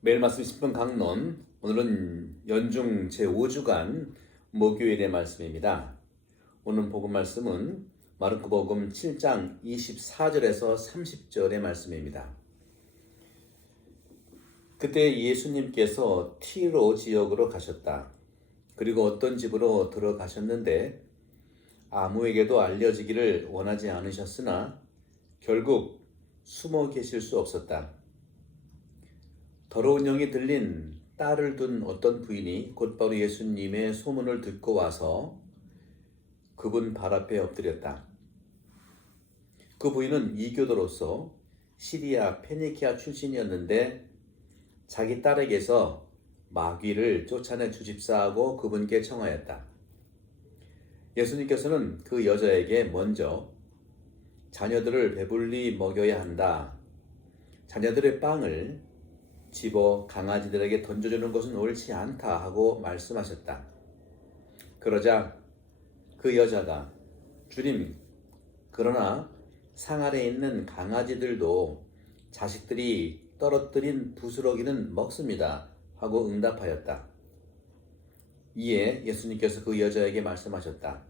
매일 말씀 10분 강론, 오늘은 연중 제5주간 목요일의 말씀입니다. 오늘 복음 말씀은 마르코복음 7장 24절에서 30절의 말씀입니다. 그때 예수님께서 티로 지역으로 가셨다. 그리고 어떤 집으로 들어가셨는데 아무에게도 알려지기를 원하지 않으셨으나 결국 숨어 계실 수 없었다. 더러운 영이 들린 딸을 둔 어떤 부인이 곧바로 예수님의 소문을 듣고 와서 그분 발 앞에 엎드렸다. 그 부인은 이교도로서 시리아 페니키아 출신이었는데 자기 딸에게서 마귀를 쫓아내 주십사하고 그분께 청하였다. 예수님께서는 그 여자에게 먼저 자녀들을 배불리 먹여야 한다. 자녀들의 빵을 집어 강아지들에게 던져주는 것은 옳지 않다 하고 말씀하셨다. 그러자 그 여자가 주님, 그러나 상 아래 있는 강아지들도 자식들이 떨어뜨린 부스러기는 먹습니다 하고 응답하였다. 이에 예수님께서 그 여자에게 말씀하셨다.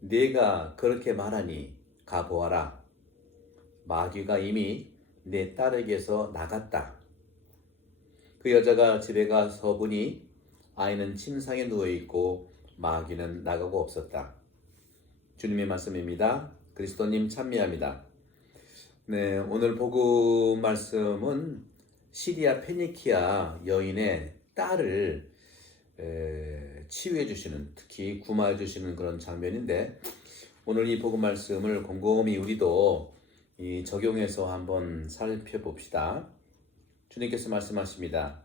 네가 그렇게 말하니 가보아라. 마귀가 이미 내 딸에게서 나갔다. 그 여자가 집에 가서 보니 아이는 침상에 누워있고 마귀는 나가고 없었다. 주님의 말씀입니다. 그리스도님 참미합니다. 네, 오늘 복음 말씀은 시리아 페니키아 여인의 딸을 치유해 주시는, 특히 구마해 주시는 그런 장면인데, 오늘 이 복음 말씀을 곰곰이 우리도 적용해서 한번 살펴봅시다. 주님께서 말씀하십니다.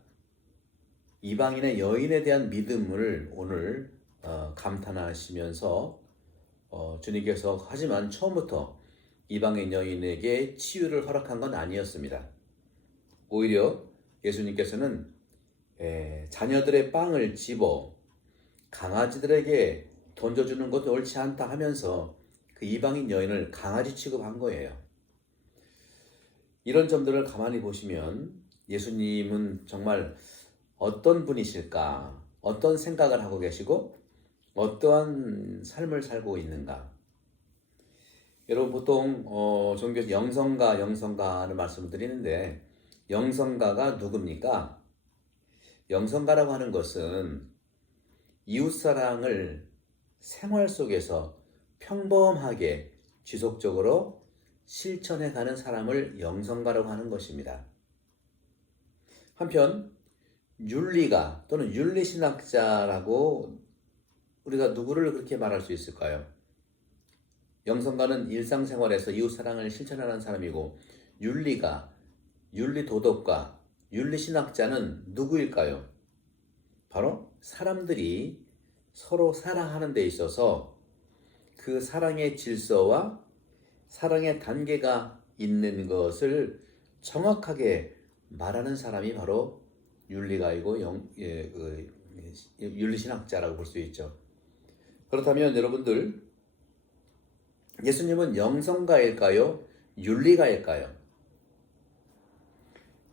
이방인의 여인에 대한 믿음을 오늘 감탄하시면서 주님께서 하지만 처음부터 이방인 여인에게 치유를 허락한 건 아니었습니다. 오히려 예수님께서는 자녀들의 빵을 집어 강아지들에게 던져주는 것도 옳지 않다 하면서 그 이방인 여인을 강아지 취급한 거예요. 이런 점들을 가만히 보시면 예수님은 정말 어떤 분이실까? 어떤 생각을 하고 계시고 어떠한 삶을 살고 있는가? 여러분 보통 종교에서 영성가는 말씀을 드리는데 영성가가 누굽니까? 영성가라고 하는 것은 이웃사랑을 생활 속에서 평범하게 지속적으로 실천해가는 사람을 영성가라고 하는 것입니다. 한편 윤리가 또는 윤리신학자라고 우리가 누구를 그렇게 말할 수 있을까요? 영성가는 일상생활에서 이웃사랑을 실천하는 사람이고 윤리가, 윤리도덕가, 윤리신학자는 누구일까요? 바로 사람들이 서로 사랑하는 데 있어서 그 사랑의 질서와 사랑의 단계가 있는 것을 정확하게 말하는 사람이 바로 윤리가이고 윤리신학자라고 볼 수 있죠. 그렇다면 여러분들, 예수님은 영성가일까요? 윤리가일까요?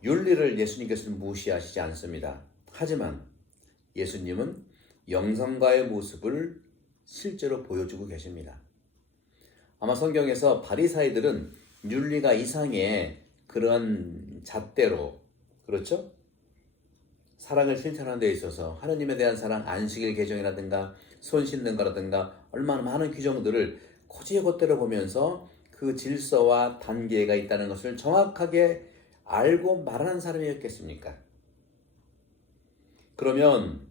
윤리를 예수님께서는 무시하시지 않습니다. 하지만 예수님은 영성가의 모습을 실제로 보여주고 계십니다. 아마 성경에서 바리사이들은 윤리가 이상의 그런 잣대로, 그렇죠? 사랑을 실천하는 데 있어서 하느님에 대한 사랑, 안식일 개정이라든가 손 씻는 거라든가 얼마나 많은 규정들을 곧이곧대로 보면서 그 질서와 단계가 있다는 것을 정확하게 알고 말하는 사람이었겠습니까? 그러면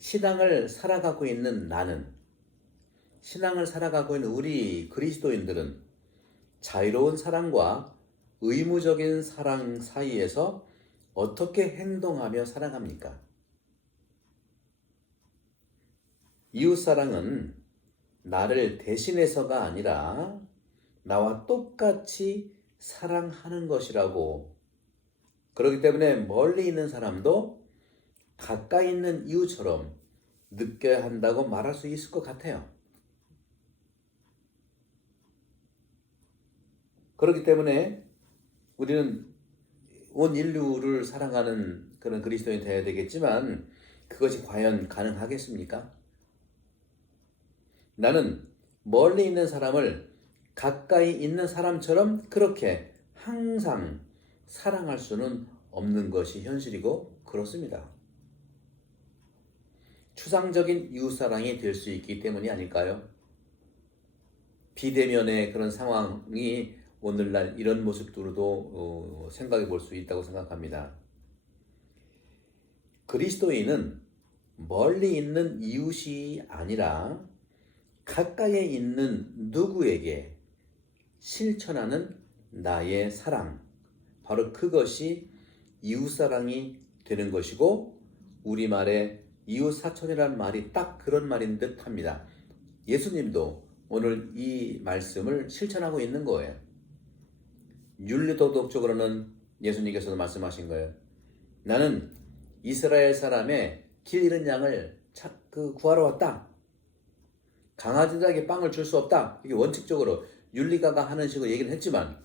신앙을 살아가고 있는 나는, 신앙을 살아가고 있는 우리 그리스도인들은 자유로운 사랑과 의무적인 사랑 사이에서 어떻게 행동하며 살아갑니까? 이웃사랑은 나를 대신해서가 아니라 나와 똑같이 사랑하는 것이라고, 그렇기 때문에 멀리 있는 사람도 가까이 있는 이웃처럼 느껴야 한다고 말할 수 있을 것 같아요. 그렇기 때문에 우리는 온 인류를 사랑하는 그런 그리스도인이 되어야 되겠지만 그것이 과연 가능하겠습니까? 나는 멀리 있는 사람을 가까이 있는 사람처럼 그렇게 항상 사랑할 수는 없는 것이 현실이고 그렇습니다. 추상적인 이웃사랑이 될 수 있기 때문이 아닐까요? 비대면의 그런 상황이 오늘날 이런 모습으로도 생각해 볼 수 있다고 생각합니다. 그리스도인은 멀리 있는 이웃이 아니라 가까이에 있는 누구에게 실천하는 나의 사랑, 바로 그것이 이웃사랑이 되는 것이고 우리말에 이웃사촌이라는 말이 딱 그런 말인 듯 합니다. 예수님도 오늘 이 말씀을 실천하고 있는 거예요. 윤리도덕적으로는 예수님께서도 말씀하신 거예요. 나는 이스라엘 사람의 길 잃은 양을 구하러 왔다. 강아지들에게 빵을 줄 수 없다. 이게 원칙적으로 윤리가가 하는 식으로 얘기를 했지만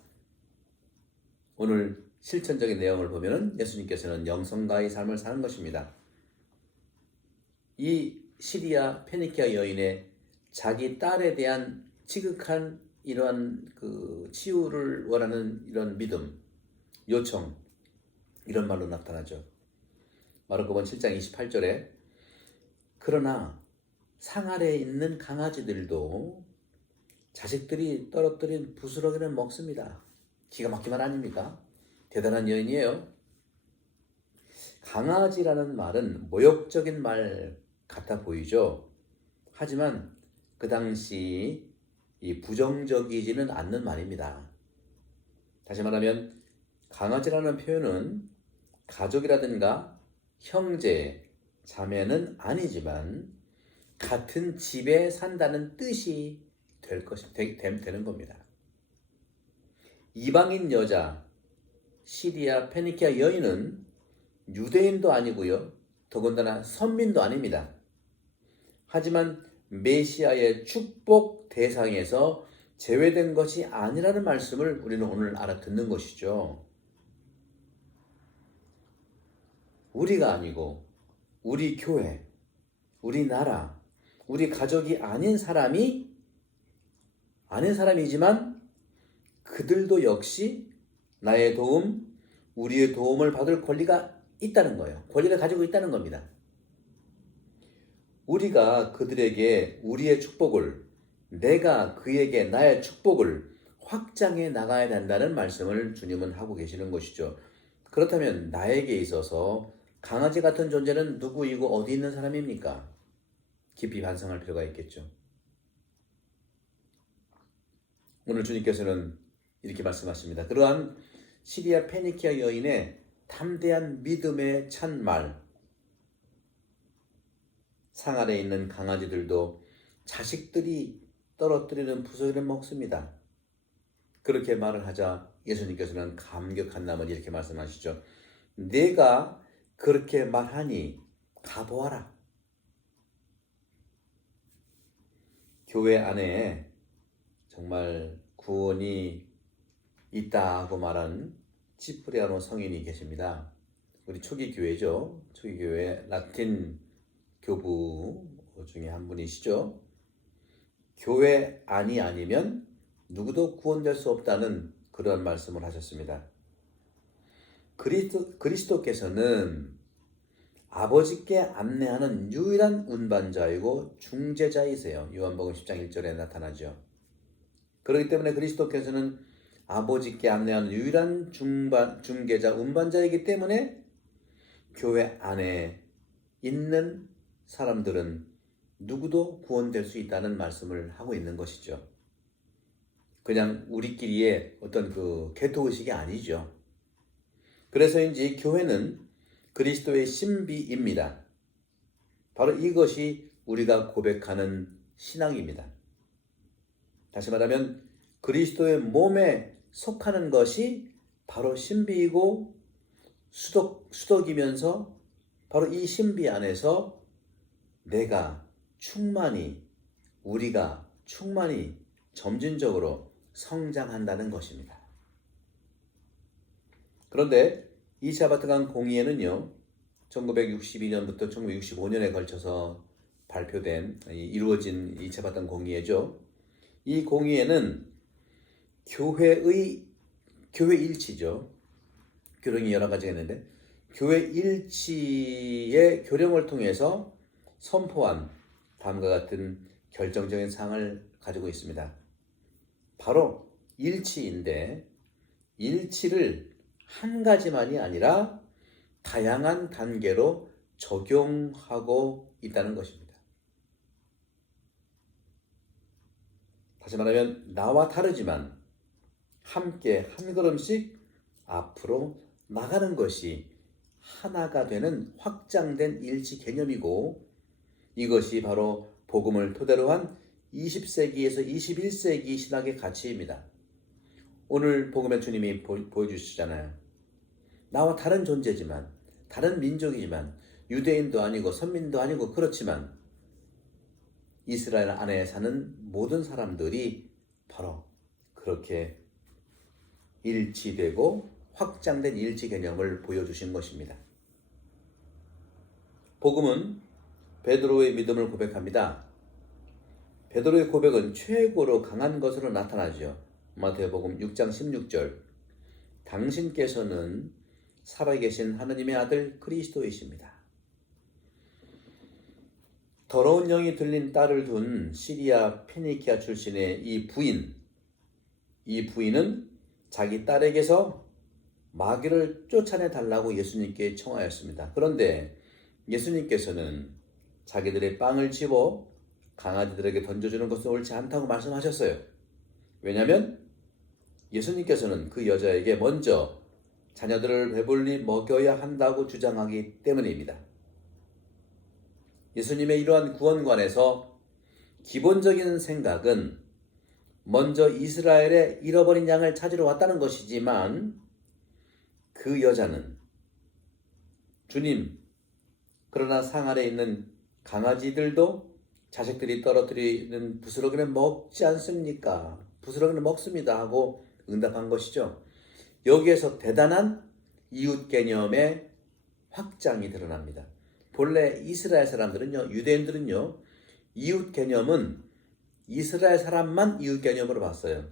오늘 실천적인 내용을 보면은 예수님께서는 영성가의 삶을 사는 것입니다. 이 시리아 페니키아 여인의 자기 딸에 대한 지극한 이러한 치유를 원하는 이런 믿음, 요청, 이런 말로 나타나죠. 마르코복음 7장 28절에 그러나 상 아래에 있는 강아지들도 자식들이 떨어뜨린 부스러기를 먹습니다. 기가 막힌 말 아닙니까? 대단한 여인이에요. 강아지라는 말은 모욕적인 말 같아 보이죠. 하지만 그 당시 이 부정적이지는 않는 말입니다. 다시 말하면 강아지라는 표현은 가족이라든가 형제, 자매는 아니지만 같은 집에 산다는 뜻이 되는 겁니다. 이방인 여자 시리아 페니키아 여인은 유대인도 아니고요. 더군다나 선민도 아닙니다. 하지만 메시아의 축복 대상에서 제외된 것이 아니라는 말씀을 우리는 오늘 알아듣는 것이죠. 우리가 아니고 우리 교회, 우리 나라, 우리 가족이 아닌 사람이지만 그들도 역시 나의 도움, 우리의 도움을 받을 권리가 있다는 거예요. 권리를 가지고 있다는 겁니다. 우리가 그들에게 우리의 축복을, 내가 그에게 나의 축복을 확장해 나가야 된다는 말씀을 주님은 하고 계시는 것이죠. 그렇다면 나에게 있어서 강아지 같은 존재는 누구이고 어디 있는 사람입니까? 깊이 반성할 필요가 있겠죠. 오늘 주님께서는 이렇게 말씀하십니다. 그러한 시리아 페니키아 여인의 담대한 믿음에 찬 말, 상 아래에 있는 강아지들도 자식들이 떨어뜨리는 부스러기를 먹습니다. 그렇게 말을 하자 예수님께서는 감격한 나머지 이렇게 말씀하시죠. 내가 그렇게 말하니 가보아라. 교회 안에 정말 구원이 있다고 말한 치프리아노 성인이 계십니다. 우리 초기 교회죠. 초기 교회 라틴 교부 중에 한 분이시죠. 교회 안이 아니면 누구도 구원될 수 없다는 그런 말씀을 하셨습니다. 그리스도께서는 아버지께 안내하는 유일한 운반자이고 중재자이세요. 요한복음 10장 1절에 나타나죠. 그렇기 때문에 그리스도께서는 아버지께 안내하는 유일한 중개자, 운반자이기 때문에 교회 안에 있는 사람들은 누구도 구원될 수 있다는 말씀을 하고 있는 것이죠. 그냥 우리끼리의 어떤 개토의식이 아니죠. 그래서인지 교회는 그리스도의 신비입니다. 바로 이것이 우리가 고백하는 신앙입니다. 다시 말하면 그리스도의 몸에 속하는 것이 바로 신비이고 수덕이면서 바로 이 신비 안에서 우리가 충만히 점진적으로 성장한다는 것입니다. 그런데 2차 바티칸 공의회는요, 1962년부터 1965년에 걸쳐서 이루어진 2차 바티칸 공의회죠. 이 공의회는 교회 일치죠. 교령이 여러 가지가 있는데 교회 일치의 교령을 통해서 선포한 다음과 같은 결정적인 사항을 가지고 있습니다. 바로 일치인데 일치를 한 가지만이 아니라 다양한 단계로 적용하고 있다는 것입니다. 다시 말하면 나와 다르지만 함께 한 걸음씩 앞으로 나가는 것이 하나가 되는 확장된 일치 개념이고, 이것이 바로 복음을 토대로 한 20세기에서 21세기 신학의 가치입니다. 오늘 복음의 주님이 보여주시잖아요. 나와 다른 존재지만, 다른 민족이지만, 유대인도 아니고 선민도 아니고 그렇지만 이스라엘 안에 사는 모든 사람들이 바로 그렇게 일치되고 확장된 일치 개념을 보여주신 것입니다. 복음은 베드로의 믿음을 고백합니다. 베드로의 고백은 최고로 강한 것으로 나타나죠. 마태복음 6장 16절, 당신께서는 살아계신 하느님의 아들 그리스도이십니다. 더러운 영이 들린 딸을 둔 시리아 페니키아 출신의 이 부인은 자기 딸에게서 마귀를 쫓아내 달라고 예수님께 청하였습니다. 그런데 예수님께서는 자기들의 빵을 집어 강아지들에게 던져주는 것은 옳지 않다고 말씀하셨어요. 왜냐하면 예수님께서는 그 여자에게 먼저 자녀들을 배불리 먹여야 한다고 주장하기 때문입니다. 예수님의 이러한 구원관에서 기본적인 생각은 먼저 이스라엘의 잃어버린 양을 찾으러 왔다는 것이지만, 그 여자는 주님, 그러나 상 아래 있는 강아지들도 자식들이 떨어뜨리는 부스러기는 먹지 않습니까? 부스러기는 먹습니다 하고 응답한 것이죠. 여기에서 대단한 이웃 개념의 확장이 드러납니다. 본래 이스라엘 사람들은요, 유대인들은요, 이웃 개념은 이스라엘 사람만 이웃 개념으로 봤어요.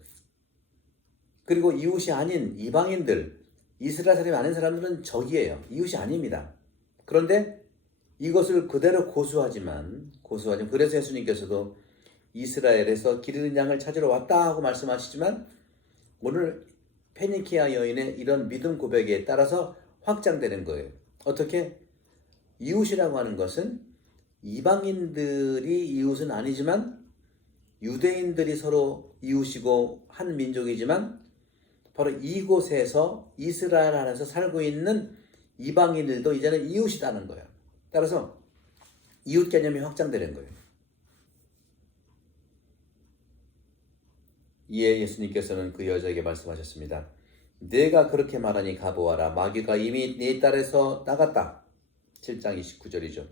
그리고 이웃이 아닌 이방인들, 이스라엘 사람이 아닌 사람들은 적이에요. 이웃이 아닙니다. 그런데 이것을 그대로 고수하지만 그래서 예수님께서도 이스라엘에서 길 잃은 양을 찾으러 왔다 하고 말씀하시지만, 오늘 페니키아 여인의 이런 믿음 고백에 따라서 확장되는 거예요. 어떻게? 이웃이라고 하는 것은 이방인들이 이웃은 아니지만 유대인들이 서로 이웃이고 한 민족이지만, 바로 이곳에서 이스라엘 안에서 살고 있는 이방인들도 이제는 이웃이라는 거예요. 따라서 이웃 개념이 확장되는 거예요. 이에 예수님께서는 그 여자에게 말씀하셨습니다. 내가 그렇게 말하니 가보아라. 마귀가 이미 네 딸에서 나갔다. 7장 29절이죠.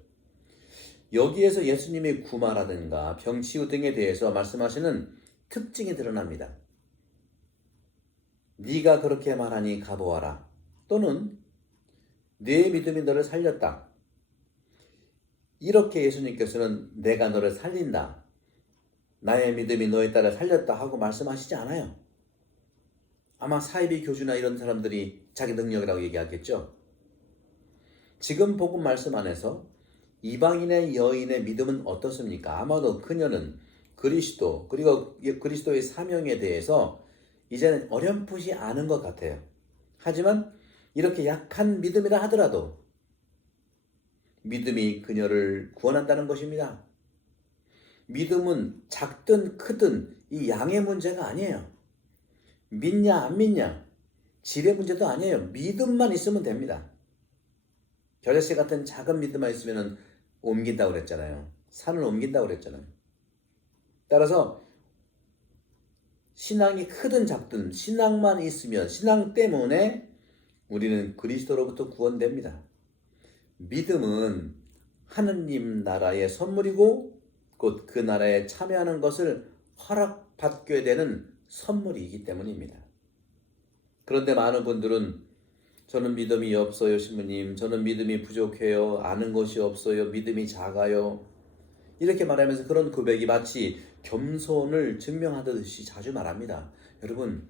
여기에서 예수님의 구마라든가 병치유 등에 대해서 말씀하시는 특징이 드러납니다. 네가 그렇게 말하니 가보아라. 또는 네 믿음이 너를 살렸다. 이렇게 예수님께서는 내가 너를 살린다, 나의 믿음이 너의 딸을 살렸다 하고 말씀하시지 않아요. 아마 사이비 교주나 이런 사람들이 자기 능력이라고 얘기하겠죠. 지금 복음 말씀 안에서 이방인의 여인의 믿음은 어떻습니까? 아마도 그녀는 그리스도, 그리고 그리스도의 사명에 대해서 이제는 어렴풋이 아는 것 같아요. 하지만 이렇게 약한 믿음이라 하더라도 믿음이 그녀를 구원한다는 것입니다. 믿음은 작든 크든 이 양의 문제가 아니에요. 믿냐 안 믿냐 질의 문제도 아니에요. 믿음만 있으면 됩니다. 겨자씨 같은 작은 믿음만 있으면 옮긴다고 그랬잖아요. 산을 옮긴다고 그랬잖아요. 따라서 신앙이 크든 작든 신앙만 있으면, 신앙 때문에 우리는 그리스도로부터 구원됩니다. 믿음은 하느님 나라의 선물이고 곧 그 나라에 참여하는 것을 허락받게 되는 선물이기 때문입니다. 그런데 많은 분들은 저는 믿음이 없어요, 신부님. 저는 믿음이 부족해요. 아는 것이 없어요. 믿음이 작아요. 이렇게 말하면서 그런 고백이 마치 겸손을 증명하듯이 자주 말합니다. 여러분,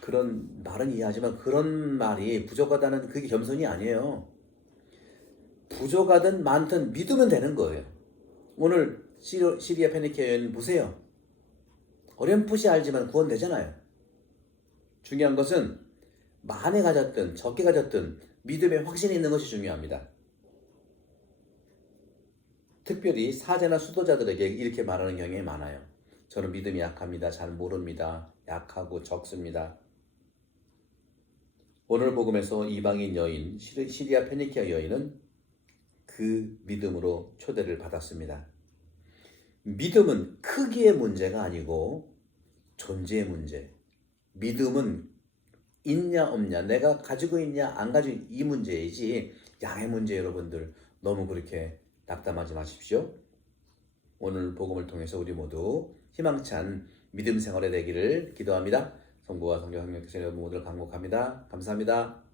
그런 말은 이해하지만 그런 말이 부족하다는 그게 겸손이 아니에요. 부족하든 많든 믿으면 되는 거예요. 오늘 시리아 페니키아 여인 보세요. 어렴풋이 알지만 구원되잖아요. 중요한 것은 많이 가졌든 적게 가졌든 믿음에 확신이 있는 것이 중요합니다. 특별히 사제나 수도자들에게 이렇게 말하는 경향이 많아요. 저는 믿음이 약합니다. 잘 모릅니다. 약하고 적습니다. 오늘 복음에서 이방인 여인, 시리아 페니키아 여인은 그 믿음으로 초대를 받았습니다. 믿음은 크기의 문제가 아니고 존재의 문제. 믿음은 있냐 없냐, 내가 가지고 있냐 안 가지고 이 문제이지 양의 문제. 여러분들 너무 그렇게 낙담하지 마십시오. 오늘 복음을 통해서 우리 모두 희망찬 믿음 생활이 되기를 기도합니다. 성부와 성령 성령께서 여러분 모두를 강복합니다. 감사합니다.